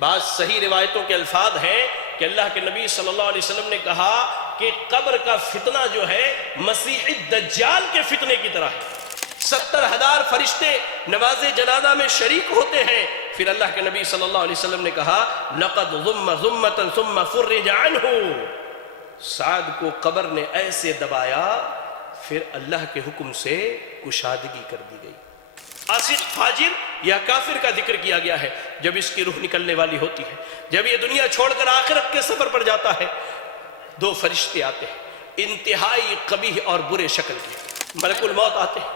بعض صحیح روایتوں کے الفاظ ہیں کہ اللہ کے نبی صلی اللہ علیہ وسلم نے کہا کہ قبر کا فتنہ جو ہے مسیح الدجال کے فتنے کی طرح ہے. 70,000 فرشتے نماز جنازہ میں شریک ہوتے ہیں. پھر اللہ کے نبی صلی اللہ علیہ وسلم نے کہا لقد ضم ضمۃ ثم فرج عنہ. سعد کو قبر نے ایسے دبایا پھر اللہ کے حکم سے کشادگی کر دی گئی. عاشق فاجر یا کافر کا ذکر کیا گیا ہے. جب اس کی روح نکلنے والی ہوتی ہے، جب یہ دنیا چھوڑ کر آخرت کے سفر پر جاتا ہے، 2 فرشتے آتے ہیں انتہائی قبیح اور برے شکل کے. ملک الموت آتے ہیں،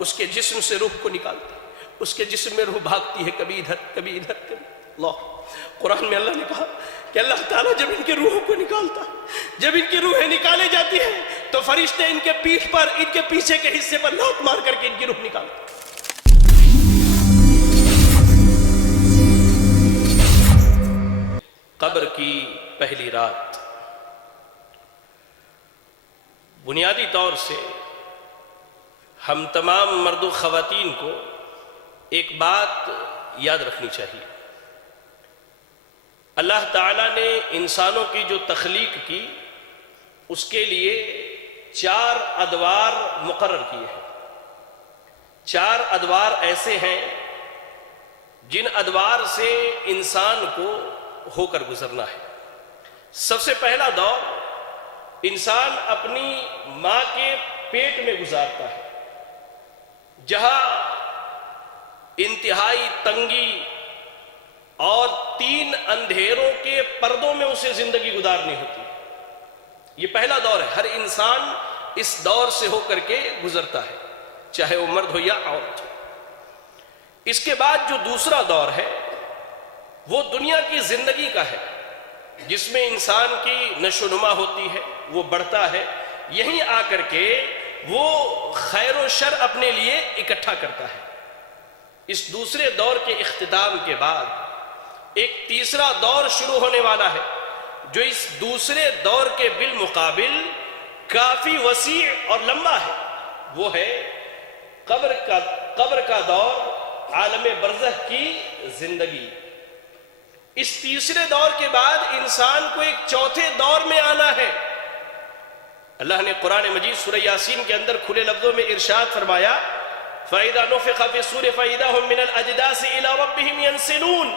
اس کے جسم سے روح کو نکالتے ہیں. اس کے جسم میں روح بھاگتی ہے کبھی ادھر کبھی ادھر کبھی. اللہ قرآن میں اللہ نے کہا کہ اللہ تعالیٰ جب ان کے روحوں کو نکالتا ہے، جب ان کی روحیں نکالے جاتی ہیں تو فرشتے ان کے پیٹھ پر، ان کے پیچھے کے حصے پر لات مار کر کے ان کی روح نکالتے ہیں. قبر کی پہلی رات بنیادی طور سے ہم تمام مرد و خواتین کو ایک بات یاد رکھنی چاہیے. اللہ تعالیٰ نے انسانوں کی جو تخلیق کی اس کے لیے 4 ادوار مقرر کیے ہیں. 4 ادوار ایسے ہیں جن ادوار سے انسان کو ہو کر گزرنا ہے. سب سے پہلا دور انسان اپنی ماں کے پیٹ میں گزارتا ہے، جہاں انتہائی تنگی اور 3 اندھیروں کے پردوں میں اسے زندگی گزارنی ہوتی ہے. یہ پہلا دور ہے. ہر انسان اس دور سے ہو کر کے گزرتا ہے، چاہے وہ مرد ہو یا عورت ہو. اس کے بعد جو دوسرا دور ہے وہ دنیا کی زندگی کا ہے، جس میں انسان کی نشو و نما ہوتی ہے، وہ بڑھتا ہے. یہیں آ کر کے وہ خیر و شر اپنے لیے اکٹھا کرتا ہے. اس دوسرے دور کے اختتام کے بعد ایک تیسرا دور شروع ہونے والا ہے، جو اس دوسرے دور کے بالمقابل کافی وسیع اور لمبا ہے. وہ ہے قبر کا دور، عالم برزخ کی زندگی. اس تیسرے دور کے بعد انسان کو ایک چوتھے دور میں آنا ہے. اللہ نے قرآن مجید سورہ یاسین کے اندر کھلے لفظوں میں ارشاد فرمایا فَإِذَا نُفِخَ فِي الصُّورِ فَإِذَا هُم مِّنَ الْأَجْدَاثِ إِلَىٰ رَبِّهِمْ يَنْسِلُونَ.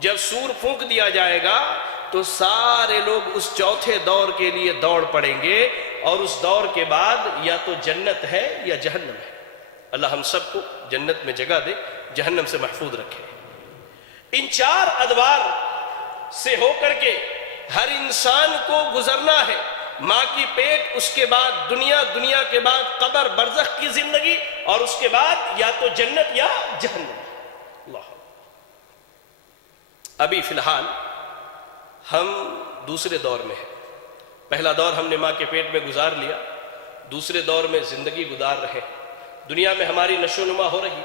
جب سور پھونک دیا جائے گا تو سارے لوگ اس چوتھے دور کے لیے دوڑ پڑیں گے، اور اس دور کے بعد یا تو جنت ہے یا جہنم ہے. اللہ ہم سب کو جنت میں جگہ دے، جہنم سے محفوظ رکھے. ان 4 ادوار سے ہو کر کے ہر انسان کو گزرنا ہے. ماں کی پیٹ، اس کے بعد دنیا، دنیا کے بعد قبر برزخ کی زندگی، اور اس کے بعد یا تو جنت یا جہنم. اللہ ابھی فی الحال ہم دوسرے دور میں ہیں. پہلا دور ہم نے ماں کے پیٹ میں گزار لیا، دوسرے دور میں زندگی گزار رہے. دنیا میں ہماری نشو و نما ہو رہی،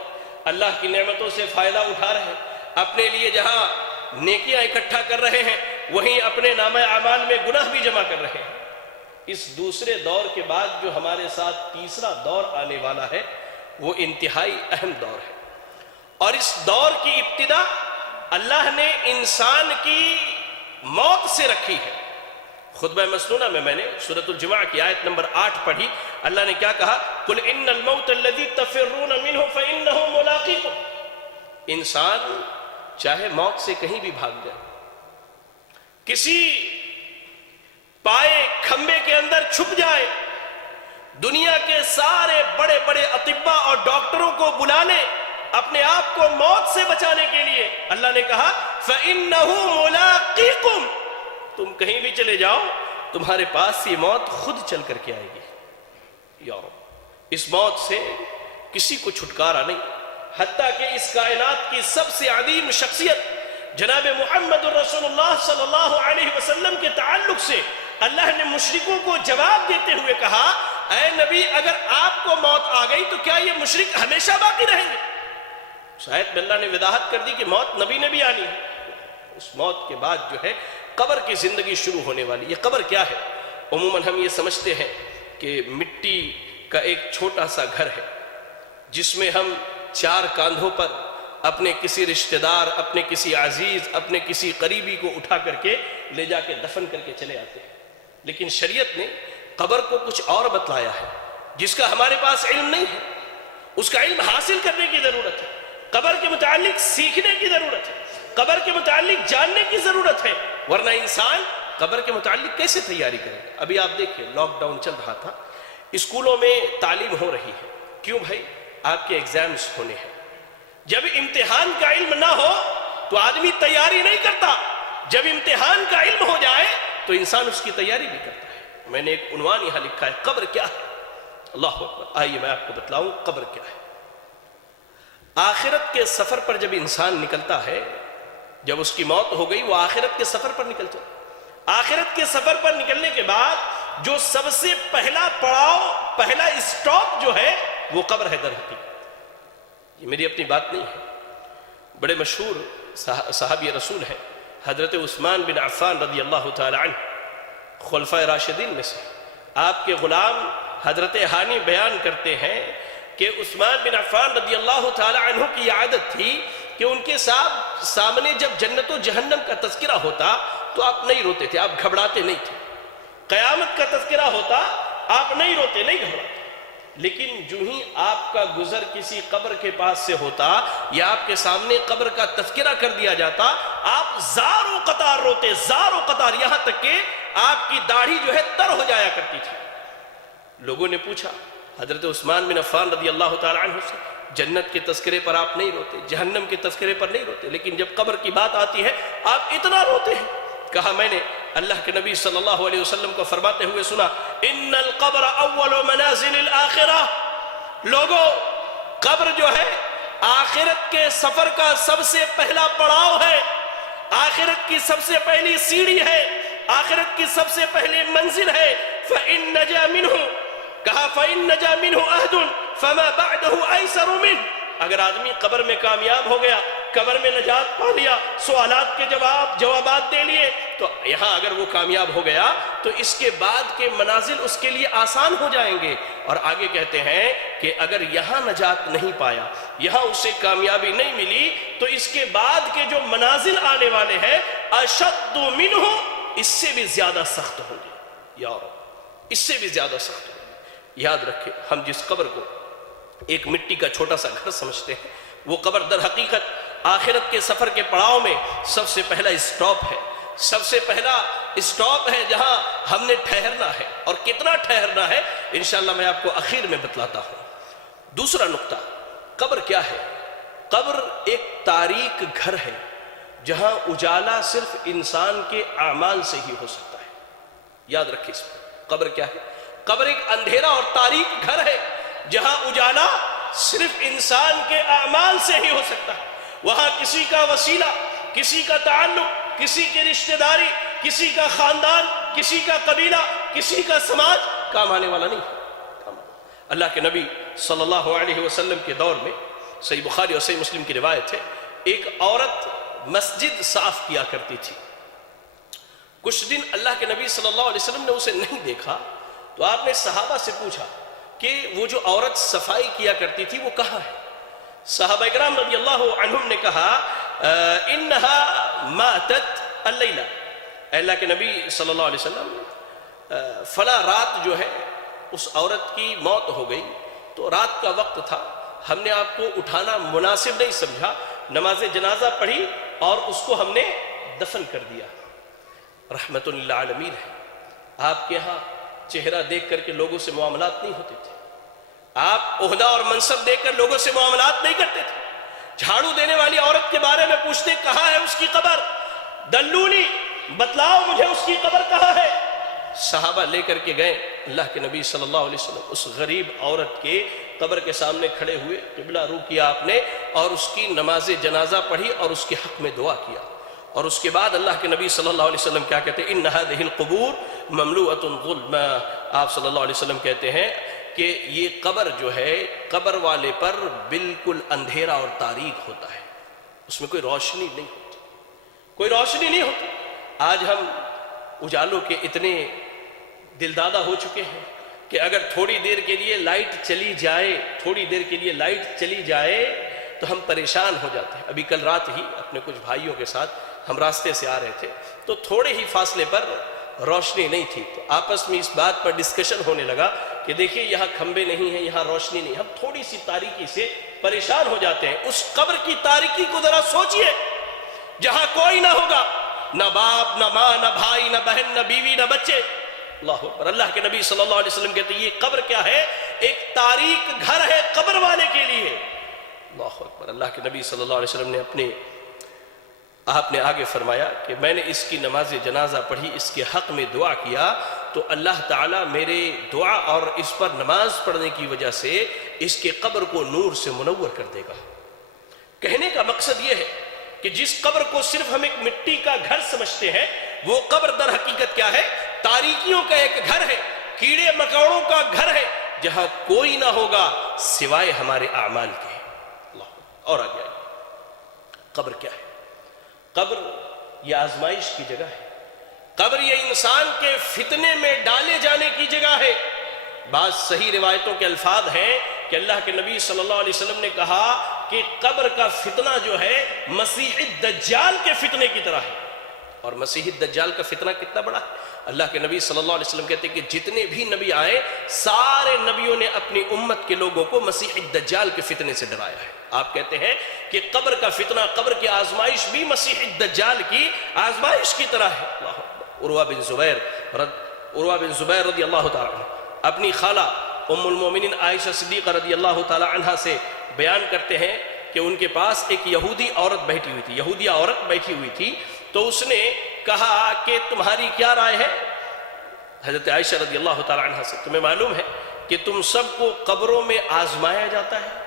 اللہ کی نعمتوں سے فائدہ اٹھا رہے، اپنے لیے جہاں نیکیاں اکٹھا کر رہے ہیں وہیں اپنے نامہ اعمال میں گناہ بھی جمع کر رہے ہیں. اس دوسرے دور کے بعد جو ہمارے ساتھ تیسرا دور آنے والا ہے وہ انتہائی اہم دور ہے. اور اس دور کی ابتدا اللہ نے انسان کی موت سے رکھی ہے. خطبہ مسنونہ میں نے سورۃ الجمعہ کی آیت نمبر 8 پڑھی. اللہ نے کیا کہا؟ قُلْ إِنَّ الْمَوْتَ الَّذِي تَفِرُّونَ مِنْهُ فَإِنَّهُ مُلَاقِيكُمْ. انسان چاہے موت سے کہیں بھی بھاگ جائے، کسی پائے کھمبے کے اندر چھپ جائے، دنیا کے سارے بڑے بڑے اطباء اور ڈاکٹروں کو بلا لے اپنے آپ کو موت سے بچانے کے لیے، اللہ نے کہا فَإِنَّهُ مُلَاقِيكُمْ. تم کہیں بھی چلے جاؤ، تمہارے پاس یہ موت خود چل کر کے آئے گی. یا رب، اس موت سے کسی کو چھٹکارا نہیں. حتیٰ کہ اس کائنات کی سب سے عظیم شخصیت جناب محمد الرسول اللہ صلی اللہ علیہ وسلم کے تعلق سے اللہ نے مشرکوں کو جواب دیتے ہوئے کہا اے نبی، اگر آپ کو موت آ گئی تو کیا یہ مشرک ہمیشہ باقی رہیں گے؟ شاید اللہ نے وضاحت کر دی کہ موت نبی نے بھی آنی ہے. اس موت کے بعد جو ہے قبر کی زندگی شروع ہونے والی. یہ قبر کیا ہے؟ عموماً ہم یہ سمجھتے ہیں کہ مٹی کا ایک چھوٹا سا گھر ہے جس میں ہم 4 کاندھوں پر اپنے کسی رشتہ دار، اپنے کسی عزیز، اپنے کسی قریبی کو اٹھا کر کے لے جا کے دفن کر کے چلے آتے ہیں، لیکن شریعت نے قبر کو کچھ اور بتلایا ہے جس کا ہمارے پاس علم نہیں ہے، اس کا علم حاصل کرنے کی ضرورت ہے، قبر کے متعلق سیکھنے کی ضرورت ہے، قبر کے متعلق جاننے کی ضرورت ہے، ورنہ انسان قبر کے متعلق کیسے تیاری کرے گا؟ ابھی آپ دیکھیں لاک ڈاؤن چل رہا تھا، اسکولوں میں تعلیم ہو رہی ہے، کیوں بھائی؟ آپ کے ایگزامز ہونے ہیں۔ جب امتحان کا علم نہ ہو تو آدمی تیاری نہیں کرتا، جب امتحان کا علم ہو جائے تو انسان اس کی تیاری بھی کرتا ہے۔ میں نے ایک عنوان یہاں لکھا ہے، قبر کیا ہے؟ اللہ اکبر، آئیے میں آپ کو بتلاؤں قبر کیا ہے۔ آخرت کے سفر پر جب انسان نکلتا ہے، جب اس کی موت ہو گئی، وہ آخرت کے سفر پر نکل جائے۔ آخرت کے سفر پر نکلنے کے بعد جو سب سے پہلا پڑاؤ، پہلا اسٹاپ جو ہے وہ قبر ہے۔ در حقیقت یہ میری اپنی بات نہیں ہے، بڑے مشہور صحابی رسول ہیں حضرت عثمان بن عفان رضی اللہ تعالی عنہ، خلفائے راشدین میں سے۔ آپ کے غلام حضرت ہانی بیان کرتے ہیں کہ عثمان بن عفان رضی اللہ تعالی عنہ کی عادت تھی کہ ان کے سامنے جب جنت و جہنم کا تذکرہ ہوتا تو آپ نہیں روتے تھے، آپ گھبراتے نہیں تھے۔ قیامت کا تذکرہ ہوتا آپ نہیں روتے، نہیں گھبراتے، لیکن جو ہی آپ کا گزر کسی قبر کے پاس سے ہوتا یا آپ کے سامنے قبر کا تذکرہ کر دیا جاتا، آپ زار و قطار روتے، زار و قطار، یہاں تک کہ آپ کی داڑھی جو ہے تر ہو جایا کرتی تھی۔ لوگوں نے پوچھا حضرت عثمان بن عفان رضی اللہ تعالی عنہ سے، جنت کے تذکرے پر آپ نہیں روتے، جہنم کے تذکرے پر نہیں روتے، لیکن جب قبر کی بات آتی ہے آپ اتنا روتے ہیں؟ کہا میں نے اللہ کے نبی صلی اللہ علیہ وسلم کو فرماتے ہوئے سنا، ان القبر اول منازل الاخرہ، لوگوں قبر جو ہے آخرت کے سفر کا سب سے پہلا پڑاؤ ہے، آخرت کی سب سے پہلی سیڑھی ہے، آخرت کی سب سے پہلی منزل ہے۔ فإن نجا منہ، کہا فإن نجا منہ عہد فما بعدہ ایسر منہ، اگر آدمی قبر میں کامیاب ہو گیا، قبر میں نجات پا لیا، سوالات کے جوابات دے لیے، تو یہاں اگر وہ کامیاب ہو گیا تو اس کے بعد کے منازل اس کے لیے آسان ہو جائیں گے۔ اور آگے کہتے ہیں کہ اگر یہاں نجات نہیں پایا، یہاں اسے کامیابی نہیں ملی، تو اس کے بعد کے جو منازل آنے والے ہیں اشد منہ، اس سے بھی زیادہ سخت ہوں گے، یا رب اس سے بھی زیادہ سخت ہوں گے۔ یاد رکھیں، ہم جس قبر کو ایک مٹی کا چھوٹا سا گھر سمجھتے ہیں، وہ قبر در حقیقت آخرت کے سفر کے پڑاؤ میں سب سے پہلا اسٹاپ ہے، سب سے پہلا اسٹاپ ہے جہاں ہم نے ٹھہرنا ہے، اور کتنا ٹھہرنا ہے انشاءاللہ میں آپ کو اخیر میں بتلاتا ہوں۔ دوسرا نقطہ، قبر کیا ہے؟ قبر ایک تاریک گھر ہے جہاں اجالا صرف انسان کے اعمال سے ہی ہو سکتا ہے۔ یاد رکھیں اس پر، قبر کیا ہے؟ قبر ایک اندھیرا اور تاریک گھر ہے جہاں اجالا صرف انسان کے اعمال سے ہی ہو سکتا ہے۔ وہاں کسی کا وسیلہ، کسی کا تعلق، کسی کی رشتہ داری، کسی کا خاندان، کسی کا قبیلہ، کسی کا سماج کام آنے والا نہیں ہے۔ اللہ کے نبی صلی اللہ علیہ وسلم کے دور میں صحیح بخاری اور صحیح مسلم کی روایت ہے، ایک عورت مسجد صاف کیا کرتی تھی۔ کچھ دن اللہ کے نبی صلی اللہ علیہ وسلم نے اسے نہیں دیکھا، تو آپ نے صحابہ سے پوچھا کہ وہ جو عورت صفائی کیا کرتی تھی وہ کہاں ہے؟ صحابہ اکرام رضی اللہ عنہم نے کہا انہا ماتت اللیلہ، اے اللہ کے نبی صلی اللہ علیہ وسلم فلاں رات جو ہے اس عورت کی موت ہو گئی، تو رات کا وقت تھا، ہم نے آپ کو اٹھانا مناسب نہیں سمجھا، نماز جنازہ پڑھی اور اس کو ہم نے دفن کر دیا۔ رحمت للعالمین ہے، آپ کے ہاں چہرہ دیکھ کر کے لوگوں سے معاملات نہیں ہوتے تھے، آپ عہدہ اور منصب دیکھ کر لوگوں سے معاملات نہیں کرتے تھے۔ جھاڑو دینے والی عورت کے بارے میں پوچھتے کہاں ہے اس کی قبر، دلونی، بتلاؤ مجھے اس کی قبر کہاں ہے۔ صحابہ لے کر کے گئے، اللہ کے نبی صلی اللہ علیہ وسلم اس غریب عورت کے قبر کے سامنے کھڑے ہوئے، قبلہ رو کیا آپ نے، اور اس کی نماز جنازہ پڑھی اور اس کے حق میں دعا کیا۔ اور اس کے بعد اللہ کے نبی صلی اللہ علیہ وسلم کیا کہتے ہیں؟ ان هذه القبور مملوءۃ ظلما، آپ صلی اللہ علیہ وسلم کہتے ہیں کہ یہ قبر جو ہے، قبر والے پر بالکل اندھیرا اور تاریک ہوتا ہے، اس میں کوئی روشنی نہیں ہوتی، کوئی روشنی نہیں ہوتی۔ آج ہم اجالوں کے اتنے دلدادہ ہو چکے ہیں کہ اگر تھوڑی دیر کے لیے لائٹ چلی جائے، تھوڑی دیر کے لیے لائٹ چلی جائے تو ہم پریشان ہو جاتے ہیں. ابھی کل رات ہی اپنے کچھ بھائیوں کے ساتھ ہم راستے سے آ رہے تھے تو تھوڑے ہی فاصلے پر روشنی نہیں تھی, تو آپس میں اس بات پر ڈسکشن ہونے لگا کہ دیکھیے یہاں کھمبے نہیں ہیں, یہاں روشنی نہیں. ہم تھوڑی سی تاریکی سے پریشان ہو جاتے ہیں. اس قبر کی تاریکی کو ذرا سوچئے, جہاں کوئی نہ ہوگا, نہ باپ نہ ماں نہ بھائی نہ بہن نہ بیوی نہ بچے. اللہ اکبر. اللہ کے نبی صلی اللہ علیہ وسلم کہتے ہیں یہ قبر کیا ہے؟ ایک تاریک گھر ہے قبر والے کے لیے. اللہ اکبر. اللہ کے نبی صلی اللہ علیہ وسلم نے آپ نے آگے فرمایا کہ میں نے اس کی نماز جنازہ پڑھی, اس کے حق میں دعا کیا تو اللہ تعالیٰ میرے دعا اور اس پر نماز پڑھنے کی وجہ سے اس کے قبر کو نور سے منور کر دے گا. کہنے کا مقصد یہ ہے کہ جس قبر کو صرف ہم ایک مٹی کا گھر سمجھتے ہیں, وہ قبر در حقیقت کیا ہے؟ تاریکیوں کا ایک گھر ہے, کیڑے مکوڑوں کا گھر ہے, جہاں کوئی نہ ہوگا سوائے ہمارے اعمال کے. اللہ. اور آگے قبر کیا ہے؟ قبر یہ آزمائش کی جگہ ہے. قبر یہ انسان کے فتنے میں ڈالے جانے کی جگہ ہے. بعض صحیح روایتوں کے الفاظ ہیں کہ اللہ کے نبی صلی اللہ علیہ وسلم نے کہا کہ قبر کا فتنہ جو ہے مسیح الدجال کے فتنے کی طرح ہے. اور مسیح الدجال کا فتنہ کتنا بڑا ہے؟ اللہ کے نبی صلی اللہ علیہ وسلم کہتے ہیں کہ جتنے بھی نبی آئے سارے نبیوں نے اپنی امت کے لوگوں کو مسیح الدجال کے فتنے سے ڈرایا ہے. آپ کہتے ہیں کہ قبر کا فتنہ, قبر کی آزمائش بھی مسیح الدجال کی آزمائش کی طرح ہے. اللہ اکبر. عروہ بن زبیر رضی اللہ تعالیٰ عنہ اپنی خالہ ام المومنین عائشہ صدیقہ رضی اللہ تعالیٰ عنہ سے بیان کرتے ہیں کہ ان کے پاس ایک یہودی عورت بیٹھی ہوئی تھی, یہودیہ عورت بیٹھی ہوئی تھی, تو اس نے کہا کہ تمہاری کیا رائے ہے حضرت عائشہ رضی اللہ تعالیٰ عنہ سے, تمہیں معلوم ہے کہ تم سب کو قبروں میں آزمایا جاتا ہے؟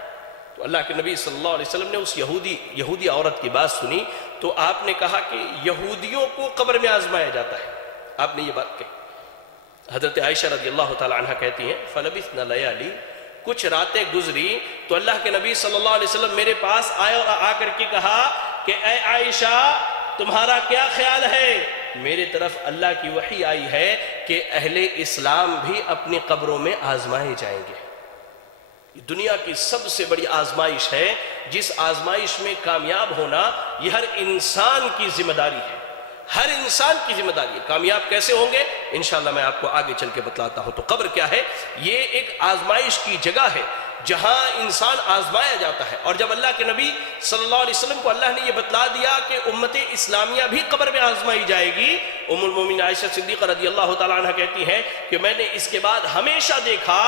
تو اللہ کے نبی صلی اللہ علیہ وسلم نے اس یہودی عورت کی بات سنی تو آپ نے کہا کہ یہودیوں کو قبر میں آزمایا جاتا ہے. آپ نے یہ بات کہی. حضرت عائشہ رضی اللہ تعالیٰ عنہ کہتی ہیں فلبثنا لیالی, کچھ راتیں گزری تو اللہ کے نبی صلی اللہ علیہ وسلم میرے پاس آئے اور آ کر کے کہا کہ اے عائشہ تمہارا کیا خیال ہے؟ میرے طرف اللہ کی وحی آئی ہے کہ اہل اسلام بھی اپنی قبروں میں آزمائے جائیں گے. دنیا کی سب سے بڑی آزمائش ہے, جس آزمائش میں کامیاب ہونا یہ ہر انسان کی ذمہ داری ہے. ہر انسان کی ذمہ داری ہے. کامیاب کیسے ہوں گے انشاءاللہ میں آپ کو آگے چل کے بتلاتا ہوں. تو قبر کیا ہے؟ یہ ایک آزمائش کی جگہ ہے جہاں انسان آزمایا جاتا ہے. اور جب اللہ کے نبی صلی اللہ علیہ وسلم کو اللہ نے یہ بتلا دیا کہ امت اسلامیہ بھی قبر میں آزمائی جائے گی, ام المومنین عائشہ صدیقہ رضی اللہ تعالیٰ عنہ کہتی ہیں کہ میں نے اس کے بعد ہمیشہ دیکھا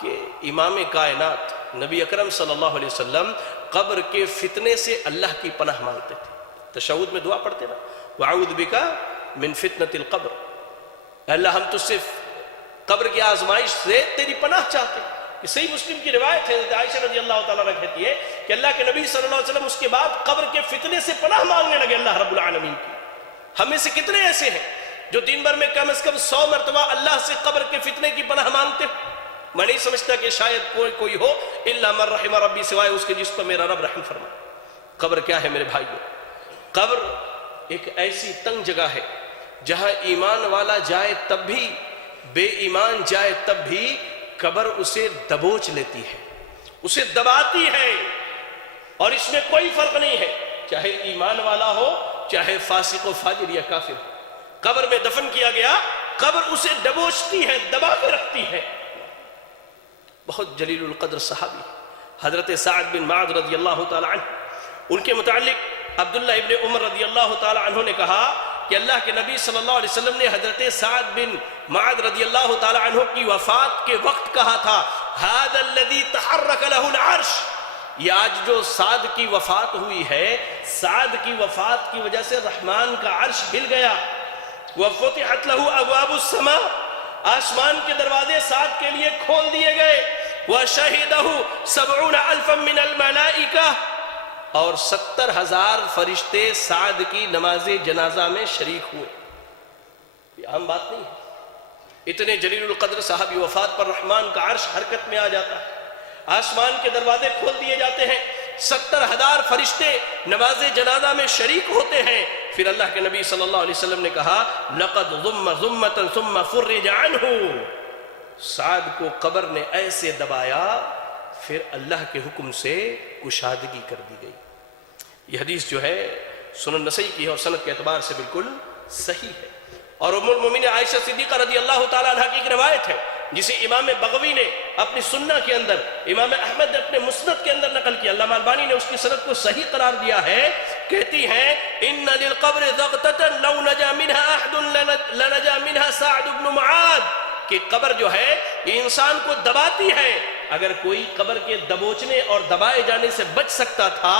کہ امام کائنات نبی اکرم صلی اللہ علیہ وسلم قبر کے فتنے سے اللہ کی پناہ مانگتے تھے. تشہد میں دعا پڑھتے نا, وَأَعُوذُ بِكَ مِن فِتْنَةِ الْقَبْرِ, اللہ ہم تجھ سے قبر کی آزمائش سے تیری پناہ چاہتے ہیں. یہ صحیح مسلم کی روایت ہے. حضرت عائشہ رضی اللہ تعالیٰ عنہ کہتی ہے کہ اللہ کے نبی صلی اللہ علیہ وسلم اس کے بعد قبر کے فتنے سے پناہ مانگنے لگے اللہ رب العالمین کی. ہم میں سے کتنے ایسے ہیں جو دن بھر میں کم از کم 100 مرتبہ اللہ سے قبر کے فتنے کی پناہ مانگتے ہیں؟ میں نہیں سمجھتا کہ شاید کوئی ہو الا من رحم ربی, سوائے اس کے جس پر میرا رب رحم فرمائے. قبر کیا ہے میرے بھائیو؟ قبر ایک ایسی تنگ جگہ ہے جہاں ایمان والا جائے تب بھی, بے ایمان جائے تب بھی قبر اسے دبوچ لیتی ہے, اسے دباتی ہے, اور اس میں کوئی فرق نہیں ہے چاہے ایمان والا ہو چاہے فاسق و فاجر یا کافر ہو. قبر میں دفن کیا گیا, قبر اسے دبوچتی ہے, دبا کے رکھتی ہے. بہت جلیل القدر صحابی حضرت سعد بن معاذ رضی اللہ تعالی عنہ, ان کے متعلق عبداللہ ابن عمر رضی اللہ تعالی عنہ نے کہا کہ اللہ کے نبی صلی اللہ علیہ وسلم نے حضرت سعد بن معاذ رضی اللہ تعالی عنہ کی وفات کے وقت کہا تھا هذا الذي تحرك له العرش, یہ آج جو سعد کی وفات ہوئی ہے, سعد کی وفات کی وجہ سے رحمان کا عرش ہل گیا. وفتحت له ابواب السماء, آسمان کے دروازے سعد کے لیے کھول دیے گئے. وَشَهِدَهُ 70,000 مِّنَ الْمَلَائِكَةِ, اور 70,000 فرشتے سعد کی نماز جنازہ میں شریک ہوئے. یہ عام بات نہیں ہے. اتنے جلیل القدر صحابی وفات پر رحمان کا عرش حرکت میں آ جاتا ہے, آسمان کے دروازے کھول دیے جاتے ہیں, 70,000 فرشتے نماز جنازہ میں شریک ہوتے ہیں. پھر اللہ کے نبی صلی اللہ علیہ وسلم نے کہا لَقَدْ ضُمَّ ضُمَّةً ثُمَّ فُرِّجَ عَنْهُ, سعد کو قبر نے ایسے دبایا پھر اللہ کے حکم سے کشادگی کر دی گئی۔ یہ حدیث جو ہے سنن نسائی کی ہے اور سند کے اعتبار سے بالکل صحیح ہے، اور ام المومنین عائشہ صدیقہ رضی اللہ تعالیٰ عنہ کی ایک روایت ہے جسے امام بغوی نے اپنی سنہ کے اندر، امام احمد نے اپنے مسند کے اندر نقل کیا، علامہ البانی نے اس کی سند کو صحیح قرار دیا ہے، کہتی ہیں ان للقبر ضغطة لو نجا منها احد لنجا منها سعد بن معاذ، کہ قبر جو ہے یہ انسان کو دباتی ہے، اگر کوئی قبر کے دبوچنے اور دبائے جانے سے بچ سکتا تھا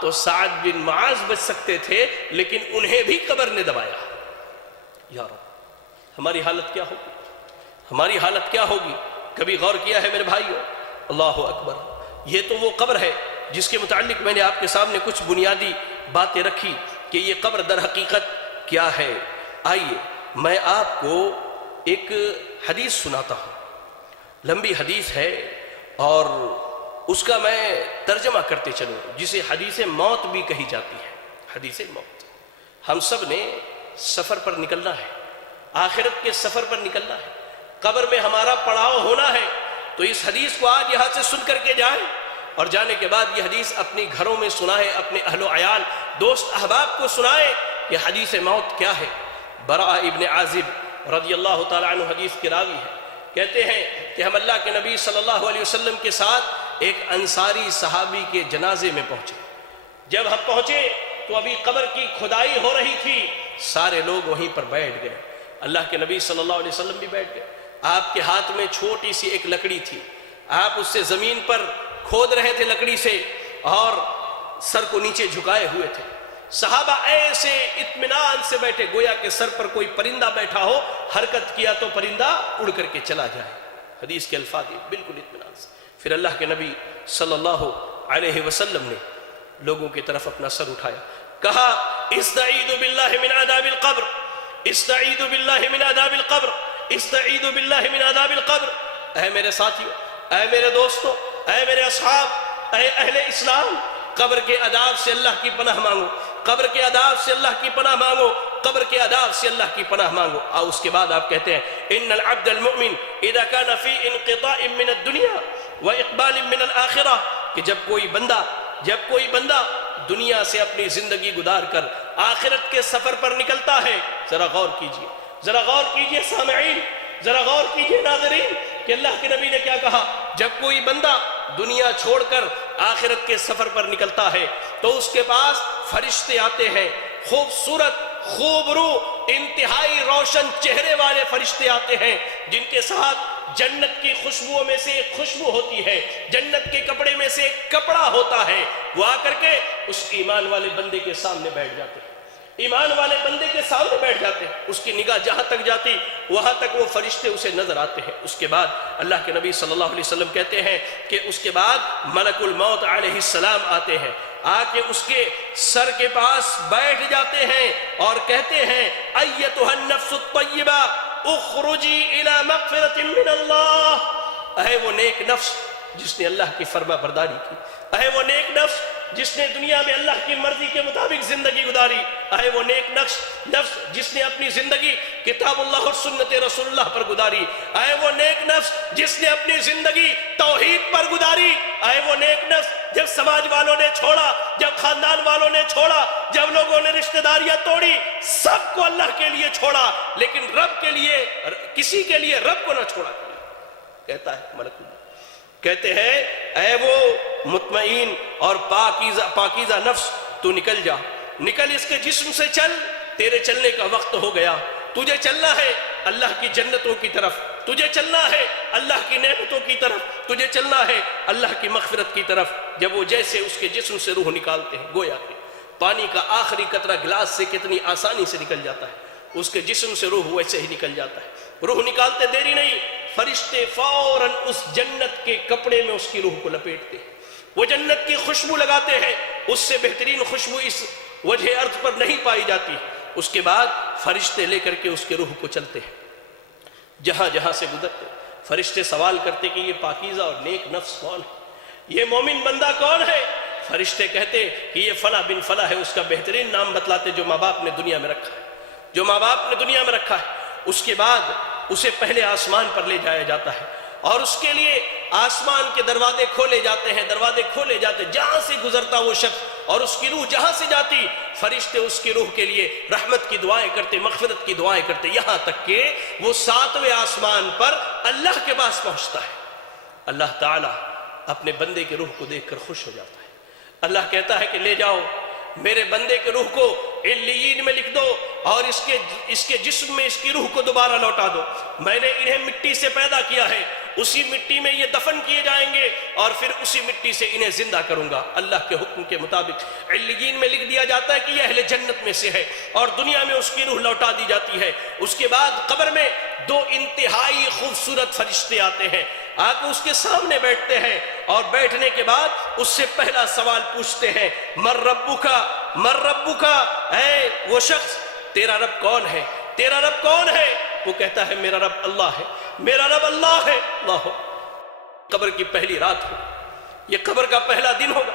تو سعد بن معاذ بچ سکتے تھے، لیکن انہیں بھی قبر نے دبایا۔ یا رب ہماری حالت کیا ہوگی، ہماری حالت کیا ہوگی؟ کبھی غور کیا ہے میرے بھائیو؟ اللہ اکبر، یہ تو وہ قبر ہے جس کے متعلق میں نے آپ کے سامنے کچھ بنیادی باتیں رکھی کہ یہ قبر در حقیقت کیا ہے۔ آئیے میں آپ کو ایک حدیث سناتا ہوں، لمبی حدیث ہے اور اس کا میں ترجمہ کرتے چلوں، جسے حدیث موت بھی کہی جاتی ہے۔ حدیث موت، ہم سب نے سفر پر نکلنا ہے، آخرت کے سفر پر نکلنا ہے، قبر میں ہمارا پڑاؤ ہونا ہے، تو اس حدیث کو آج یہاں سے سن کر کے جائیں اور جانے کے بعد یہ حدیث اپنی گھروں میں سنائے، اپنے اہل و عیال دوست احباب کو سنائے کہ حدیث موت کیا ہے۔ براء ابن عازب رضی اللہ تعالیٰ عنہ حدیث کے راوی ہے، کہتے ہیں کہ ہم اللہ کے نبی صلی اللہ علیہ وسلم کے ساتھ ایک انصاری صحابی کے جنازے میں پہنچے۔ جب ہم پہنچے تو ابھی قبر کی کھدائی ہو رہی تھی، سارے لوگ وہیں پر بیٹھ گئے، اللہ کے نبی صلی اللہ علیہ وسلم بھی بیٹھ گئے۔ آپ کے ہاتھ میں چھوٹی سی ایک لکڑی تھی، آپ اس سے زمین پر کھود رہے تھے لکڑی سے اور سر کو نیچے جھکائے ہوئے تھے۔ صحابہ ایسے اطمینان سے بیٹھے گویا کہ سر پر کوئی پرندہ بیٹھا ہو، حرکت کیا تو پرندہ اڑ کر کے چلا جائے۔ حدیث کے الفاظ بالکل اطمینان سے۔ پھر اللہ کے نبی صلی اللہ علیہ وسلم نے لوگوں کی طرف اپنا سر اٹھایا، کہا استعیذوا باللہ من عذاب القبر، استعیذوا باللہ من عذاب القبر، استعیذوا باللہ من عذاب القبر۔ اے میرے ساتھیو، اے میرے دوستو، اے میرے اصحاب، اے اہل اسلام، قبر کے عذاب سے اللہ کی پناہ مانگو، قبر کے عذاب سے اللہ کی پناہ مانگو، قبر کے عذاب سے اللہ کی پناہ مانگو۔ اور اس کے بعد آپ کہتے ہیں ان العبد المؤمن اذا كان في انقطاع من الدنيا واقبال من الاخرہ، کہ جب کوئی بندہ دنیا سے اپنی زندگی گزار کر آخرت کے سفر پر نکلتا ہے، ذرا غور کیجئے، ذرا غور کیجئے سامعین، ذرا غور کیجئے ناظرین کہ اللہ کے نبی نے کیا کہا۔ جب کوئی بندہ دنیا چھوڑ کر آخرت کے سفر پر نکلتا ہے تو اس کے پاس فرشتے آتے ہیں، خوبصورت، خوبرو، انتہائی روشن چہرے والے فرشتے آتے ہیں، جن کے ساتھ جنت کی خوشبوؤں میں سے ایک خوشبو ہوتی ہے، جنت کے کپڑے میں سے ایک کپڑا ہوتا ہے۔ وہ آ کر کے اس ایمان والے بندے کے سامنے بیٹھ جاتے ہیں، ایمان والے بندے کے سامنے بیٹھ جاتے ہیں، اس کی نگاہ جہاں تک جاتی وہاں تک وہ فرشتے اسے نظر آتے ہیں۔ اس کے بعد اللہ کے نبی صلی اللہ علیہ وسلم کہتے ہیں کہ اس کے بعد ملک الموت علیہ السلام آتے ہیں، آ کے اس کے سر کے پاس بیٹھ جاتے ہیں اور کہتے ہیں ایتھا النفس الطیبہ اخرجی الی مغفرۃ من اللہ، اے وہ نیک نفس جس نے اللہ کی فرما برداری کی، اے وہ نیک نفس جس نے دنیا میں اللہ کی مرضی کے مطابق زندگی گزاری، اے وہ نیک نفس جس نے اپنی زندگی کتاب اللہ اور سنت رسول اللہ پر گزاری، اے وہ نیک نفس جس نے اپنی زندگی توحید پر گزاری، اے وہ نیک نفس جب سماج والوں نے چھوڑا، جب خاندان والوں نے چھوڑا، جب لوگوں نے رشتہ داریاں توڑی، سب کو اللہ کے لیے چھوڑا لیکن رب کے لیے، کسی کے لیے رب کو نہ چھوڑا۔ کہتا ہے ملک اللہ، کہتے ہیں اے وہ مطمئن اور پاکیزہ نفس، تو نکل جا، نکل اس کے جسم سے چل، تیرے چلنے کا وقت ہو گیا، تجھے چلنا ہے اللہ کی جنتوں کی طرف، تجھے چلنا ہے اللہ کی نعمتوں کی طرف، تجھے چلنا ہے اللہ کی مغفرت کی طرف۔ جب وہ جیسے اس کے جسم سے روح نکالتے ہیں، گویا کہ پانی کا آخری قطرہ گلاس سے کتنی آسانی سے نکل جاتا ہے، اس کے جسم سے روح ویسے ہی نکل جاتا ہے۔ روح نکالتے دیری نہیں، فرشتے فوراً اس جنت کے کپڑے میں اس کی روح کو لپیٹتے ہیں، وہ جنت کی خوشبو لگاتے ہیں، اس سے بہترین خوشبو اس وجہ ارض پر نہیں پائی جاتی۔ اس کے بعد فرشتے لے کر کے اس کے روح کو چلتے ہیں، جہاں جہاں سے گزرتے فرشتے سوال کرتے کہ یہ پاکیزہ اور نیک نفس کون ہے، یہ مومن بندہ کون ہے؟ فرشتے کہتے کہ یہ فلاں بن فلاں ہے، اس کا بہترین نام بتلاتے جو ماں باپ نے دنیا میں رکھا ہے، جو ماں باپ نے دنیا میں رکھا ہے۔ اس کے بعد اسے پہلے آسمان پر لے جایا جاتا ہے اور اس کے لیے آسمان کے دروازے کھولے جاتے ہیں، دروازے کھولے جاتے، جہاں سے گزرتا وہ شخص اور اس کی روح جہاں سے جاتی، فرشتے اس کی روح کے لیے رحمت کی دعائیں کرتے، مغفرت کی دعائیں کرتے، یہاں تک کہ وہ 7ویں آسمان پر اللہ کے پاس پہنچتا ہے۔ اللہ تعالیٰ اپنے بندے کی روح کو دیکھ کر خوش ہو جاتا ہے۔ اللہ کہتا ہے کہ لے جاؤ میرے بندے کی روح کو علیین میں لکھ دو اور اس کے جسم میں اس کی روح کو دوبارہ لوٹا دو۔ میں نے انہیں مٹی سے پیدا کیا ہے، اسی مٹی میں یہ دفن کیے جائیں گے اور پھر اسی مٹی سے انہیں زندہ کروں گا۔ اللہ کے حکم کے مطابق علیین میں لکھ دیا جاتا ہے کہ یہ اہل جنت میں سے ہے اور دنیا میں اس کی روح لوٹا دی جاتی ہے۔ اس کے بعد قبر میں 2 انتہائی خوبصورت فرشتے آتے ہیں، آ کے اس کے سامنے بیٹھتے ہیں اور بیٹھنے کے بعد اس سے پہلا سوال پوچھتے ہیں، من ربکا، من ربکا، اے وہ شخص تیرا رب کون ہے، تیرا رب کون ہے؟ وہ کہتا ہے میرا رب اللہ ہے، میرا رب اللہ ہے۔ اللہ قبر کی پہلی رات ہو، یہ قبر کا پہلا دن ہوگا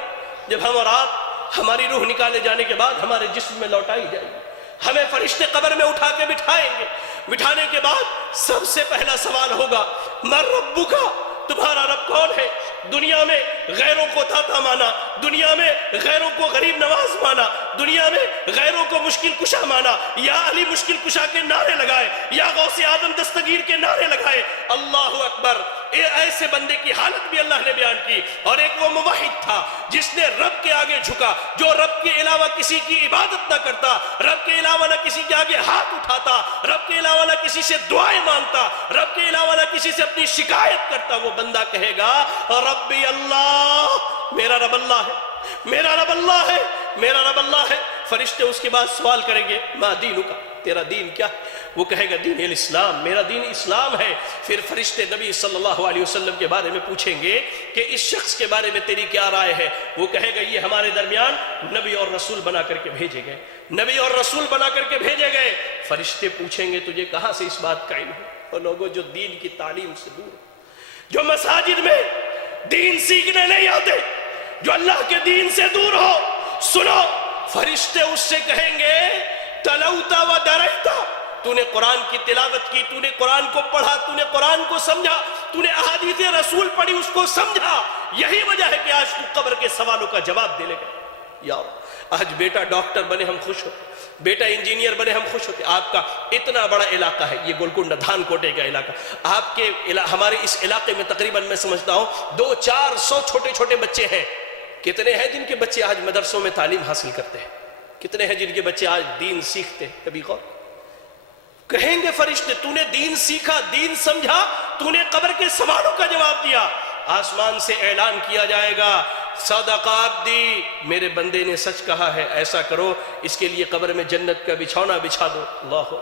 جب ہم اور آپ ہماری روح نکالے جانے کے بعد ہمارے جسم میں لوٹائی جائے گی۔ ہمیں فرشتے قبر میں اٹھا کے بٹھائیں گے، بٹھانے کے بعد سب سے پہلا سوال ہوگا، من ربکا، تمہارا رب کون ہے؟ دنیا میں غیروں کو داتا مانا، دنیا میں غیروں کو غریب نواز مانا، دنیا میں غیروں کو مشکل کشا مانا، یا علی مشکل کشا کے نعرے لگائے، یا غوث آدم دستگیر کے نعرے لگائے۔ اللہ اکبر، ایسے بندے کی حالت بھی اللہ نے بیان کی۔ اور ایک وہ موحد تھا جس نے رب کے آگے جھکا، جو رب کے علاوہ کسی کی عبادت نہ کرتا، رب کے علاوہ نہ کسی کے آگے ہاتھ اٹھاتا، رب کے علاوہ نہ کسی سے دعائیں مانگتا، رب کے علاوہ نہ کسی سے اپنی شکایت کرتا۔ وہ بندہ کہے گا ربی اللہ، میرا رب اللہ ہے، میرا رب اللہ ہے، میرا رب اللہ ہے۔ فرشتے اس کے بعد سوال کریں گے، ما دینک، تیرا دین کیا ہے؟ وہ کہے گا دین الاسلام، میرا دین اسلام ہے۔ پھر فرشتے نبی صلی اللہ علیہ وسلم کے بارے میں پوچھیں گے کہ اس شخص کے بارے میں تیری کیا رائے ہے؟ وہ کہے گا یہ ہمارے درمیان نبی اور رسول بنا کر کے بھیجے گئے، نبی اور رسول بنا کر کے بھیجے گئے۔ فرشتے پوچھیں گے تجھے کہاں سے اس بات کا علم ہے؟ اور لوگوں جو دین کی تعلیم سے دور، جو مساجد میں دین سیکھنے نہیں آتے، جو اللہ کے دین سے دور ہو، سنو، فرشتے اس سے کہیں گے تلوتا و درائتا، تو نے قرآن کی تلاوت کی، تو نے قرآن کو پڑھا، تو نے قرآن کو سمجھا، تو نے احادیث رسول پڑھی، اس کو سمجھا، یہی وجہ ہے کہ آج تو قبر کے سوالوں کا جواب دے لے گا۔ یا آج بیٹا ڈاکٹر بنے ہم خوش ہوتے، بیٹا انجینئر بنے ہم خوش ہوتے۔ آپ کا اتنا بڑا علاقہ ہے، یہ گولکنڈہ دھان کوٹے کا علاقہ، آپ کے ہمارے اس علاقے میں تقریباً میں سمجھتا ہوں 200-400 چھوٹے چھوٹے بچے ہیں۔ کتنے ہیں جن کے بچے آج مدرسوں میں تعلیم حاصل کرتے ہیں؟ کتنے ہیں جن کے بچے آج دین سیکھتے ہیں؟ کبھی غور؟ کہیں گے فرشتے تو نے دین سیکھا، دین سمجھا، تو نے قبر کے سوالوں کا جواب دیا۔ آسمان سے اعلان کیا جائے گا صدق عبدی، میرے بندے نے سچ کہا ہے، ایسا کرو اس کے لیے قبر میں جنت کا بچھونا بچھا دو۔ اللہ،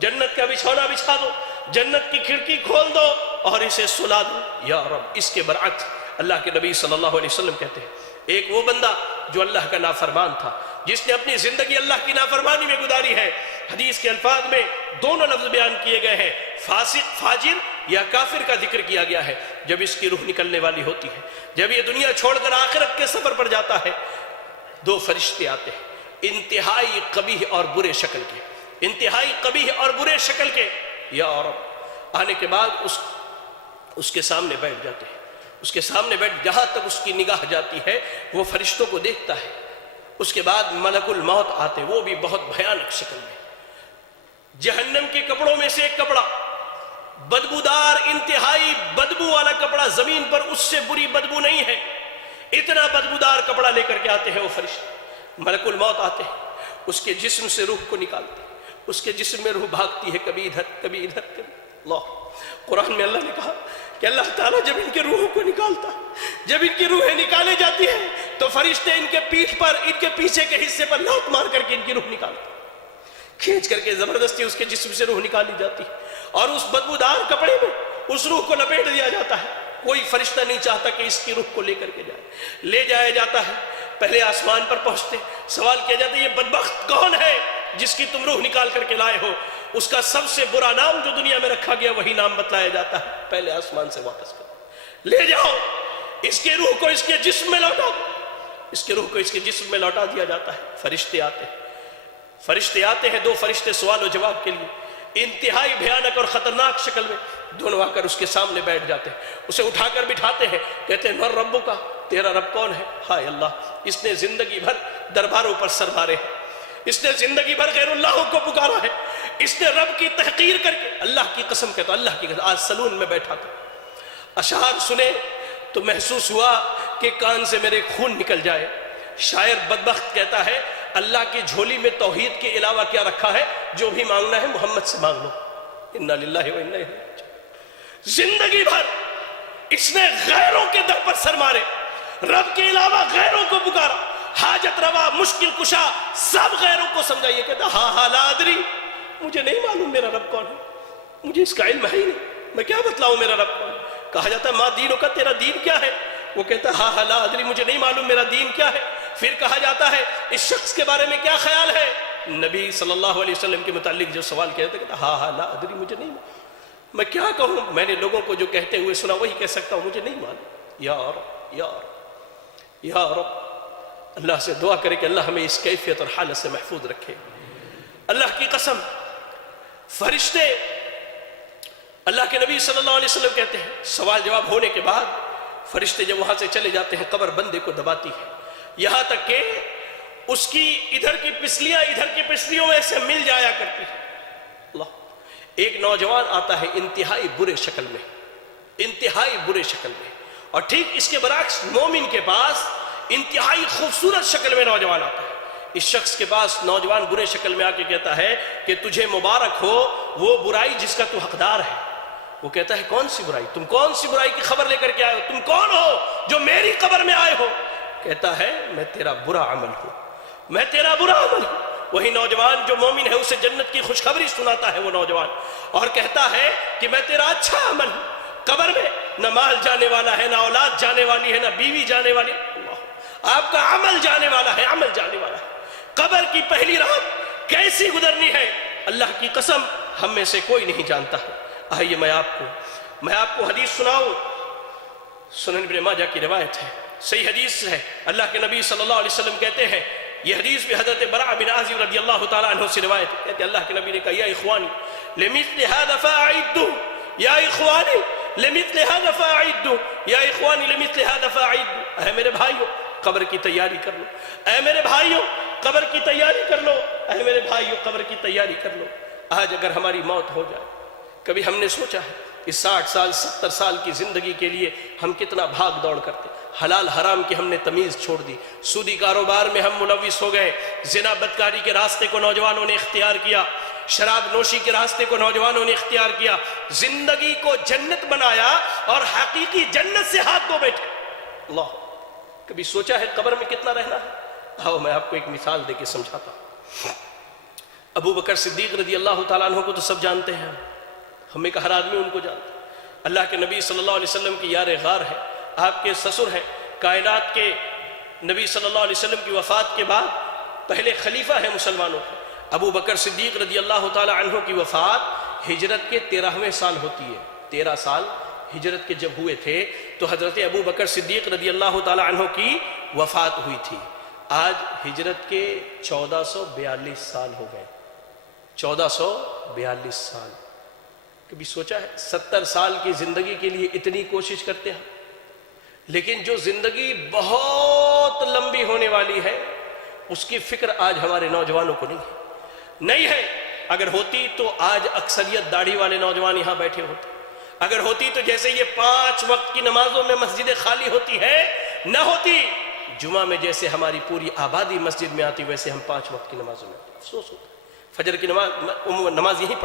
جنت کا بچھونا بچھا دو، جنت کی کھڑکی کھول دو اور اسے سلا دو۔ یا رب، اس کے برعکس اللہ کے نبی صلی اللہ علیہ وسلم کہتے ہیں ایک وہ بندہ جو اللہ کا نافرمان تھا، جس نے اپنی زندگی اللہ کی نافرمانی میں گزاری ہے۔ حدیث کے الفاظ میں دونوں لفظ بیان کیے گئے ہیں، فاسق، فاجر یا کافر کا ذکر کیا گیا ہے۔ جب اس کی روح نکلنے والی ہوتی ہے، جب یہ دنیا چھوڑ کر آخرت کے سفر پر جاتا ہے، 2 فرشتے آتے ہیں انتہائی قبیح اور برے شکل کے، انتہائی قبیح اور برے شکل کے۔ یا رب، آنے کے بعد اس کے سامنے بیٹھ جاتے ہیں، اس کے سامنے بیٹھ، جہاں تک اس کی نگاہ جاتی ہے وہ فرشتوں کو دیکھتا ہے۔ اس کے بعد ملک الموت آتے، وہ بھی بہت بھیانک شکل میں، جہنم کے کپڑوں میں سے ایک کپڑا، بدبودار، انتہائی بدبو والا کپڑا، زمین پر اس سے بری بدبو نہیں ہے، اتنا بدبودار کپڑا لے کر کے آتے ہیں وہ فرشتے۔ ملک الموت آتے ہیں، اس کے جسم سے روح کو نکالتے ہیں، اس کے جسم میں روح بھاگتی ہے، کبھی ادھر کبھی ادھر کبھی۔ اللہ، قرآن میں اللہ نے کہا کہ اللہ تعالیٰ جب ان کے روحوں کو نکالتا ہے، جب ان کی روحیں نکالے جاتی ہیں تو فرشتے ان کے پیٹھ پر، ان کے پیچھے کے حصے پر لات مار کر کے ان کی روح نکالتے ہیں، کھینچ کر کے زبردستی اس کے جسم سے روح نکالی جاتی ہے اور اس بدبودار کپڑے میں اس روح کو لپیٹ دیا جاتا ہے۔ کوئی فرشتہ نہیں چاہتا کہ اس کی روح کو لے کر کے جائے، لے جایا جاتا ہے۔ پہلے آسمان پر پہنچتے سوال کیا جاتا ہے یہ بدبخت کون ہے جس کی تم روح نکال کر کے لائے ہو؟ اس کا سب سے برا نام جو دنیا میں رکھا گیا وہی نام بتلایا جاتا ہے، پہلے آسمان سے واپس کرو، لے جاؤ اس کے روح کو اس کے جسم میں لوٹا دو۔ اس کے روح کو اس کے جسم میں لوٹا دیا جاتا ہے۔ فرشتے آتے ہیں، فرشتے آتے ہیں، 2 فرشتے سوال و جواب کے لیے۔ انتہائی بھیانک اور خطرناک شکل میں دونوں آ کر اس کے سامنے بیٹھ جاتے ہیں، اسے اٹھا کر بٹھاتے ہیں، کہتے ہیں من ربو کا، تیرا رب کون ہے؟ ہائے اللہ، اس نے زندگی بھر درباروں پر سر مارے ہیں، اس نے زندگی بھر غیر اللہ کو پکارا ہے، اس نے رب کی تحقیر کر کے، اللہ کی قسم کہتا، اللہ کی قسم، آج سلون میں بیٹھا تھا، اشعار سنے تو محسوس ہوا کہ کان سے میرے خون نکل جائے۔ شاعر بدبخت کہتا ہے اللہ کی جھولی میں توحید کے علاوہ کیا رکھا ہے؟ جو بھی مانگنا ہے محمد سے مانگ لو۔ انا للہ و انا الیہ راجعون۔ زندگی بھر اس نے غیروں کے در پر سر مارے، رب کے علاوہ غیروں کو پکارا، حاجت روا، مشکل کشا سب غیروں کو سمجھائیے، کہتا ہاں لا ادری، مجھے نہیں معلوم میرا رب کون ہے، مجھے اس کا علم ہے ہی نہیں، میں کیا بتلاؤں میرا رب کون ہے۔ کہا جاتا ہے ما دینوں کا، تیرا دین کیا ہے؟ وہ کہتا ہے ہاں لا ادری، مجھے نہیں معلوم میرا دین کیا ہے۔ پھر کہا جاتا ہے اس شخص کے بارے میں کیا خیال ہے؟ نبی صلی اللہ علیہ وسلم کے متعلق جو سوال کیا تھا، کہتا ہاں لا ادری، مجھے نہیں معلوم، میں کیا کہوں، میں نے لوگوں کو جو کہتے ہوئے سنا وہی کہہ سکتا ہوں، مجھے نہیں معلوم۔ یا رب یا رب یا رب، اللہ سے دعا کرے کہ اللہ ہمیں اس کیفیت اور حالت سے محفوظ رکھے۔ اللہ کی قسم، فرشتے اللہ کے نبی صلی اللہ علیہ وسلم کہتے ہیں سوال جواب ہونے کے بعد فرشتے جب وہاں سے چلے جاتے ہیں قبر بندے کو دباتی ہے، یہاں تک کہ اس کی ادھر کی پسلیاں ادھر کی پسلیوں میں سے مل جایا کرتی ہے۔ اللہ، ایک نوجوان آتا ہے انتہائی برے شکل میں، انتہائی برے شکل میں، اور ٹھیک اس کے برعکس مومن کے پاس انتہائی خوبصورت شکل میں نوجوان آتا ہے۔ اس شخص کے پاس نوجوان برے شکل میں آ کے کہتا ہے کہ تجھے مبارک ہو وہ برائی جس کا تو حقدار ہے۔ وہ کہتا ہے کون سی برائی؟ تم کون سی برائی کی خبر لے کر کے آئے ہو؟ تم کون ہو جو میری قبر میں آئے ہو؟ کہتا ہے میں تیرا برا عمل ہوں، میں تیرا برا عمل ہوں۔ وہی نوجوان جو مومن ہے اسے جنت کی خوشخبری سناتا ہے وہ نوجوان، اور کہتا ہے کہ میں تیرا اچھا عمل ہوں۔ قبر میں نہ مال جانے والا ہے، نہ اولاد جانے والی ہے، نہ بیوی جانے والی ہے، آپ کا عمل جانے والا ہے، عمل جانے والا ہے۔ قبر کی پہلی رات کیسی گزرنی ہے اللہ کی قسم ہم میں سے کوئی نہیں جانتا ہے۔ آئیے میں آپ کو حدیث سناؤں، سنن ابن ماجہ کی روایت ہے، صحیح حدیث ہے۔ اللہ کے نبی صلی اللہ علیہ وسلم کہتے ہیں، یہ حدیث بھی حضرت براء بن عازب رضی اللہ تعالیٰ عنہ سے روایت ہے، کہتے ہیں اللہ کے نبی نے کہا یا اخوانی لمثل هذا فاعدوا، یا اخوانی لمثل هذا فاعدوا، یا اخوانی لمثل هذا فاعدوا، اے میرے بھائیو قبر کی تیاری کر لو، اے میرے بھائیو قبر کی تیاری کر لو، اے میرے بھائیو قبر کی تیاری کر لو۔ آج اگر ہماری موت ہو جائے، کبھی ہم نے سوچا ہے اس 60 سال 70 سال کی زندگی کے لیے ہم کتنا بھاگ دوڑ کرتے، حلال حرام کی ہم نے تمیز چھوڑ دی، سودی کاروبار میں ہم ملوث ہو گئے، زنا بدکاری کے راستے کو نوجوانوں نے اختیار کیا، شراب نوشی کے راستے کو نوجوانوں نے اختیار کیا، زندگی کو جنت بنایا اور حقیقی جنت سے ہاتھ دھو بیٹھے۔ اللہ، کبھی سوچا ہے قبر میں کتنا رہنا ہے؟ آؤ میں آپ کو ایک مثال دے کے سمجھاتا ہوں۔ ابو بکر صدیق رضی اللہ تعالیٰ عنہ کو تو سب جانتے ہیں، ہم میں کا ہر آدمی ان کو جانتا ہے۔ اللہ کے نبی صلی اللہ علیہ وسلم کی یار غار ہے، آپ کے سسر ہیں، کائنات کے نبی صلی اللہ علیہ وسلم کی وفات کے بعد پہلے خلیفہ ہے مسلمانوں کے۔ ابو بکر صدیق رضی اللہ تعالیٰ عنہ کی وفات ہجرت کے 13ویں سال ہوتی ہے۔ 13 سال ہجرت کے جب ہوئے تھے تو حضرت ابو بکر صدیق رضی اللہ تعالیٰ عنہ کی وفات ہوئی تھی۔ آج ہجرت کے 1442 سال ہو گئے، 1442 سال۔ کبھی سوچا ہے 70 سال کی زندگی کے لیے اتنی کوشش کرتے ہیں، لیکن جو زندگی بہت لمبی ہونے والی ہے اس کی فکر آج ہمارے نوجوانوں کو نہیں ہے۔ اگر ہوتی تو آج اکثریت داڑھی والے نوجوان یہاں بیٹھے ہوتے، اگر ہوتی تو جیسے یہ 5 وقت کی نمازوں میں مسجدیں خالی ہوتی ہے نہ ہوتی، جمعہ میں جیسے ہماری پوری آبادی مسجد میں آتی ویسے ہم 5 وقت کی نمازوں میں آتے۔ افسوس ہوتا ہے، فجر کی نماز یہیں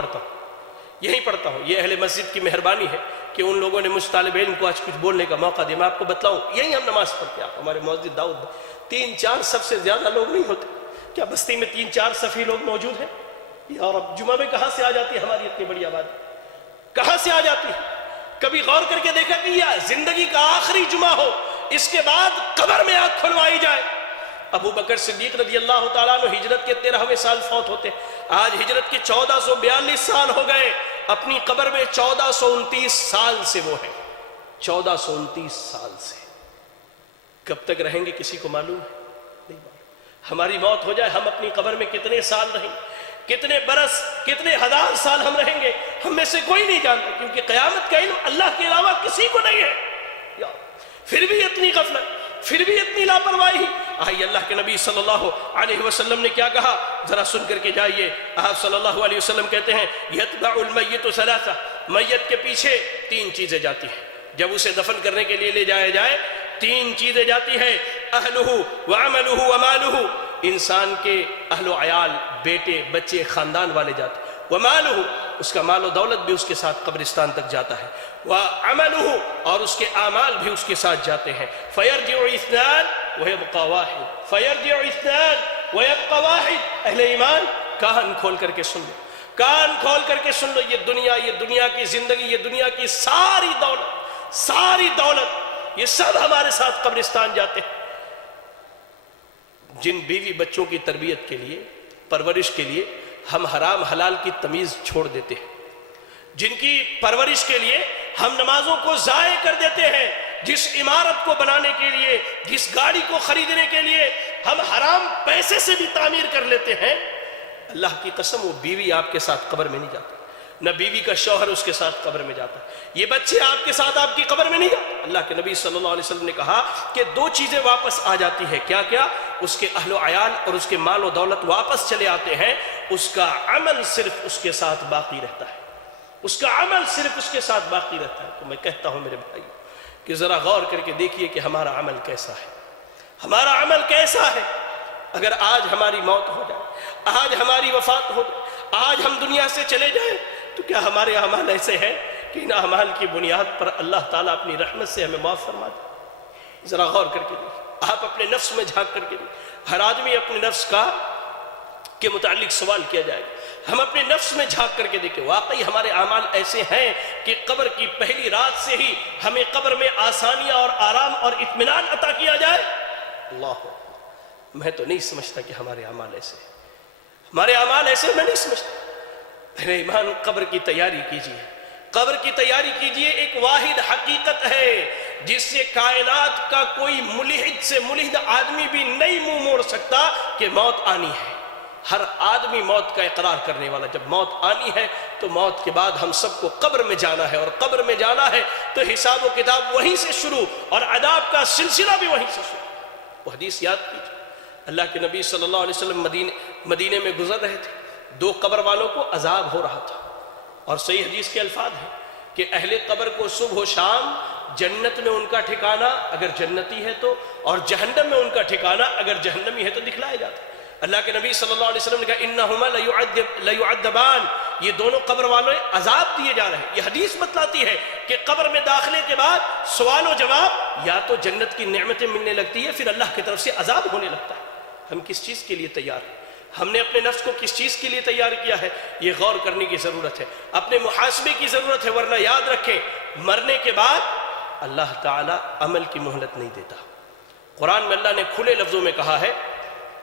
پڑھتا ہوں، یہ اہل مسجد کی مہربانی ہے کہ ان لوگوں نے مجھ طالب علم کو آج کچھ بولنے کا موقع دیا۔ میں آپ کو بتلاؤں یہیں ہم نماز پڑھتے ہیں، ہمارے مسجد داؤد 3-4 صف سے زیادہ لوگ نہیں ہوتے، کیا بستی میں 3-4 صفی لوگ موجود ہیں؟ یا رب، جمعہ میں کہاں سے آ جاتی ہے ہماری اتنی بڑی آبادی، کہاں سے آ جاتی ہے؟ کبھی غور کر کے دیکھا کہ یہ زندگی کا آخری جمعہ ہو، اس کے بعد قبر میں آنکھ کھلوائی جائے۔ ابو بکر صدیق رضی اللہ تعالیٰ عنہ ہجرت کے 13ویں سال فوت ہوتے، آج ہجرت کے 1442 سال ہو گئے، اپنی قبر میں 1429 سال سے وہ ہے، 1429 سال سے۔ کب تک رہیں گے کسی کو معلوم ہے؟ نہیں معلوم۔ ہماری موت ہو جائے ہم اپنی قبر میں کتنے سال رہیں، کتنے برس کتنے ہزار سال ہم رہیں گے ہم میں سے کوئی نہیں جانتا، کیونکہ قیامت کا علم اللہ کے علاوہ کسی کو نہیں ہے۔ پھر بھی اتنی غفلت، پھر بھی اتنی لاپرواہی۔ آئیے اللہ کے نبی صلی اللہ علیہ وسلم نے کیا کہا ذرا سن کر کے جائیے۔ آپ صلی اللہ علیہ وسلم کہتے ہیں یتبع المیت ثلاثہ، میت کے پیچھے تین چیزیں جاتی ہیں۔ جب اسے دفن کرنے کے لیے لے جایا جائے تین چیزیں جاتی ہیں، اہلہ وعملہ ومالہ، انسان کے اہل و عیال، بیٹے بچے خاندان والے جاتے ہیں، ومالہ، اس کا مال و دولت بھی اس کے ساتھ قبرستان تک جاتا ہے، وعملہ، اور اس کے اعمال بھی اس کے ساتھ جاتے ہیں۔ فیرجع اثنان ویبقى واحد، فیرجع اثنان ویبقى واحد۔ اہل ایمان کان کھول کر کے سن لو، کان کھول کر کے سن لو، یہ دنیا کی زندگی، یہ دنیا کی ساری دولت یہ سب ہمارے ساتھ قبرستان جاتے ہیں۔ جن بیوی بچوں کی تربیت کے لیے، پرورش کے لیے ہم حرام حلال کی تمیز چھوڑ دیتے ہیں، جن کی پرورش کے لیے ہم نمازوں کو ضائع کر دیتے ہیں، جس عمارت کو بنانے کے لیے، جس گاڑی کو خریدنے کے لیے ہم حرام پیسے سے بھی تعمیر کر لیتے ہیں، اللہ کی قسم وہ بیوی آپ کے ساتھ قبر میں نہیں جاتی، نہ بیوی کا شوہر اس کے ساتھ قبر میں جاتا، یہ بچے آپ کے ساتھ آپ کی قبر میں نہیں جاتے۔ اللہ کے نبی صلی اللہ علیہ وسلم نے کہا کہ دو چیزیں واپس آ جاتی ہے، کیا کیا؟ اس کے اہل و عیال اور اس کے مال و دولت واپس چلے آتے ہیں، اس کا عمل صرف اس کے ساتھ باقی رہتا ہے، اس کا عمل صرف اس کے ساتھ باقی رہتا ہے۔ تو میں کہتا ہوں میرے بھائی کہ ذرا غور کر کے دیکھیے کہ ہمارا عمل کیسا ہے، ہمارا عمل کیسا ہے۔ اگر آج ہماری موت ہو جائے، آج ہماری وفات ہو جائے، آج ہم دنیا سے چلے جائیں، تو کیا ہمارے اعمال ایسے ہیں کہ ان اعمال کی بنیاد پر اللہ تعالیٰ اپنی رحمت سے ہمیں معاف فرما دے؟ ذرا غور کر کے دیکھیں، آپ اپنے نفس میں جھانک کر کے دیکھیں، ہر آدمی اپنے نفس کے متعلق سوال کیا جائے گا، ہم اپنے نفس میں جھانک کر کے دیکھیں واقعی ہمارے اعمال ایسے ہیں کہ قبر کی پہلی رات سے ہی ہمیں قبر میں آسانیاں اور آرام اور اطمینان عطا کیا جائے؟ اللہ، میں تو نہیں سمجھتا کہ ہمارے اعمال ایسے ہیں، ہمارے اعمال ایسے میں نہیں سمجھتا۔ اہل ایمان قبر کی تیاری کیجئے، قبر کی تیاری کیجئے، ایک واحد حقیقت ہے جس سے کائنات کا کوئی ملحد سے ملحد آدمی بھی نہیں منہ موڑ سکتا کہ موت آنی ہے۔ ہر آدمی موت کا اقرار کرنے والا، جب موت آنی ہے تو موت کے بعد ہم سب کو قبر میں جانا ہے، اور قبر میں جانا ہے تو حساب و کتاب وہیں سے شروع اور عذاب کا سلسلہ بھی وہیں سے شروع۔ وہ حدیث یاد کیجئے، اللہ کے نبی صلی اللہ علیہ وسلم مدینے میں گزر رہے تھے، دو قبر والوں کو عذاب ہو رہا تھا، اور صحیح حدیث کے الفاظ ہیں کہ اہل قبر کو صبح و شام جنت میں ان کا ٹھکانہ اگر جنتی ہے تو، اور جہنم میں ان کا ٹھکانہ اگر جہنمی ہے تو دکھلایا جاتا ہے۔ اللہ کے نبی صلی اللہ علیہ وسلم نے کہا انہما لیعذبان، یہ دونوں قبر والے عذاب دیے جا رہے ہیں۔ یہ حدیث بتلاتی ہے کہ قبر میں داخلے کے بعد سوال و جواب، یا تو جنت کی نعمتیں ملنے لگتی ہے، پھر اللہ کی طرف سے عذاب ہونے لگتا ہے۔ ہم کس چیز کے لیے تیار ہیں؟ ہم نے اپنے نفس کو کس چیز کے لیے تیار کیا ہے؟ یہ غور کرنے کی ضرورت ہے، اپنے محاسبے کی ضرورت ہے، ورنہ یاد رکھیں مرنے کے بعد اللہ تعالیٰ عمل کی مہلت نہیں دیتا۔ قرآن میں اللہ نے کھلے لفظوں میں کہا ہے،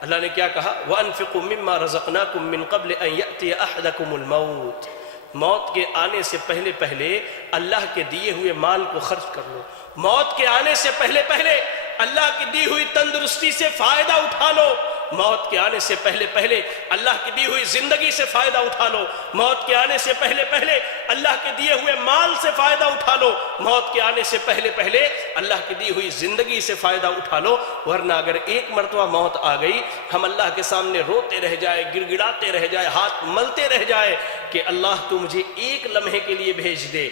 اللہ نے کیا کہا؟ وَأَنفِقُوا مِمَّا رَزَقْنَاكُم مِّن قَبْلِ أَن يَأْتِيَ أَحَدَكُمُ الْمَوْتُ، موت کے آنے سے پہلے اللہ کے دیے ہوئے مال کو خرچ کر لو، موت کے آنے سے پہلے اللہ کی دی ہوئی تندرستی سے فائدہ اٹھا لو، موت کے آنے سے پہلے اللہ کی دی ہوئی زندگی سے فائدہ اٹھا لو، موت کے آنے سے پہلے اللہ کے دیے ہوئے مال سے فائدہ اٹھا لو، موت کے آنے سے پہلے اللہ کی دی ہوئی زندگی سے فائدہ اٹھا لو، ورنہ اگر ایک مرتبہ موت آ گئی ہم اللہ کے سامنے روتے رہ جائے، گڑ گڑاتے رہ جائے، ہاتھ ملتے رہ جائے کہ اللہ تو مجھے ایک لمحے کے لیے بھیج دے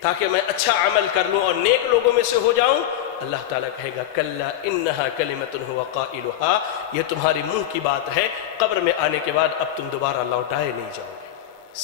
تاکہ میں اچھا عمل کر لوں اور نیک لوگوں میں سے ہو جاؤں، اللہ تعالیٰ کہے گا کلا انہا کلمۃ هو قائلها، یہ تمہاری منہ کی بات ہے، قبر میں آنے کے بعد اب تم دوبارہ لوٹائے نہیں جاؤ گے،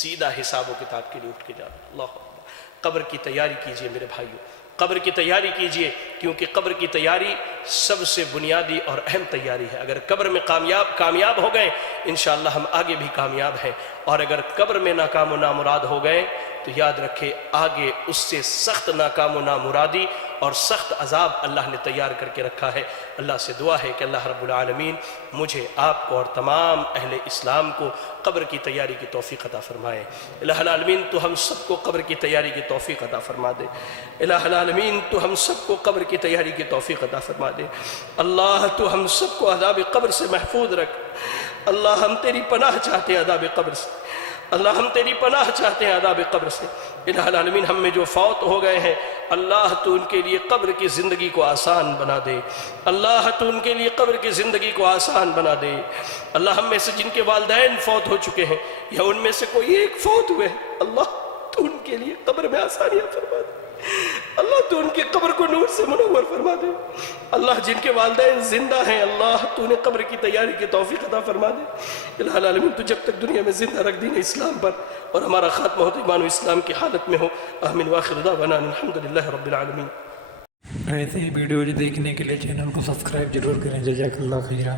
سیدھا حساب و کتاب کے لیے اٹھ کے جانا۔ اللہ اکبر۔ قبر کی تیاری کیجئے میرے بھائیو، قبر کی تیاری کیجئے، کیونکہ قبر کی تیاری سب سے بنیادی اور اہم تیاری ہے۔ اگر قبر میں کامیاب ہو گئے انشاءاللہ ہم آگے بھی کامیاب ہیں، اور اگر قبر میں ناکام و نامراد ہو گئے تو یاد رکھے آگے اس سے سخت ناکام و نامرادی اور سخت عذاب اللہ نے تیار کر کے رکھا ہے۔ اللہ سے دعا ہے کہ اللہ رب العالمین مجھے، آپ کو اور تمام اہل اسلام کو قبر کی تیاری کی توفیق عطا فرمائے۔ الہ العالمین تو ہم سب کو قبر کی تیاری کی توفیق عطا فرما دے۔ الہ العالمین تو ہم سب کو قبر کی تیاری کی توفیق عطا فرما دے۔ اللہ تو ہم سب کو عذاب قبر سے محفوظ رکھ۔ اللہ ہم تیری پناہ چاہتے ہیں عذاب قبر سے، اللہ ہم تیری پناہ چاہتے ہیں عذاب قبر سے۔ الہ العالمین ہم میں جو فوت ہو گئے ہیں اللہ تو ان کے لیے قبر کی زندگی کو آسان بنا دے، اللہ تو ان کے لیے قبر کی زندگی کو آسان بنا دے۔ اللہ ہم میں سے جن کے والدین فوت ہو چکے ہیں یا ان میں سے کوئی ایک فوت ہوئے ہیں اللہ تو ان کے لیے قبر میں آسانیاں فرما دے، اللہ تو ان کی قبر کو نور سے منور فرما دے۔ اللہ جن کے والدین زندہ ہیں اللہ تو انہیں قبر کی تیاری کی توفیق عطا فرما دے۔ الہ العالمین تو جب تک دنیا میں زندہ رکھ دین اسلام پر اور ہمارا خاتمہ ہوتا ایمان و اسلام کی حالت میں ہو۔ آمین واخر دعوانا الحمدللہ رب العالمین۔ ایسے ہی ویڈیو دیکھنے کے لیے چینل کو سبسکرائب ضرور کریں۔ جزاک اللہ خیرہ۔